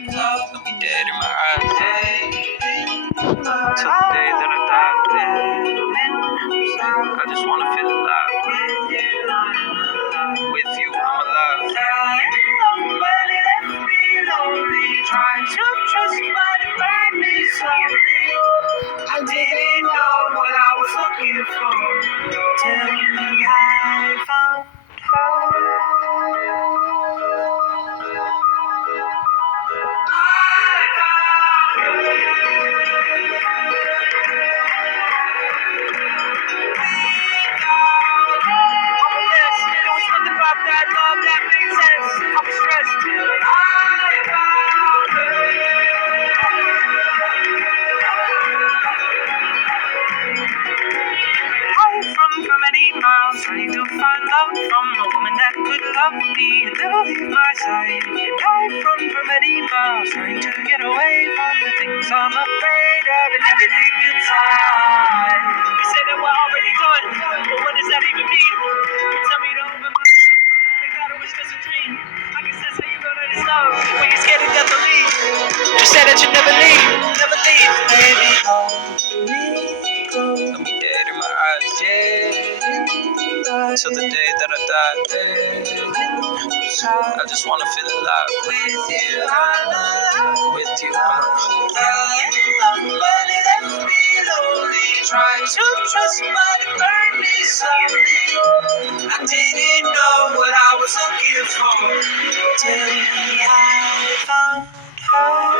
Look me dead in my eyes. Till the day that I die. I just wanna feel alive. With you, I'm alive. But it left me lonely. Trying to trust, but it burned me slowly. I didn't know what I was looking for till I found that love that makes sense. I'm stressed. I found from many miles, trying to find love from a woman that could love me and never leave my side. And I run for many miles, trying to get away from the things I'm afraid of and everything inside. You say that we're already done, but what does that even mean? You tell me to open my eyes, thank God it was just a dream. I can sense how you go to this love when you're scared to death to leave. You said that you never leave, baby. Let me dead in my eyes, yeah. Till the day that I die, yeah. I just wanna feel alive with you. With you, but it left me lonely. Trying to trust, but it burned me slowly. I didn't know what I was looking for till I found her.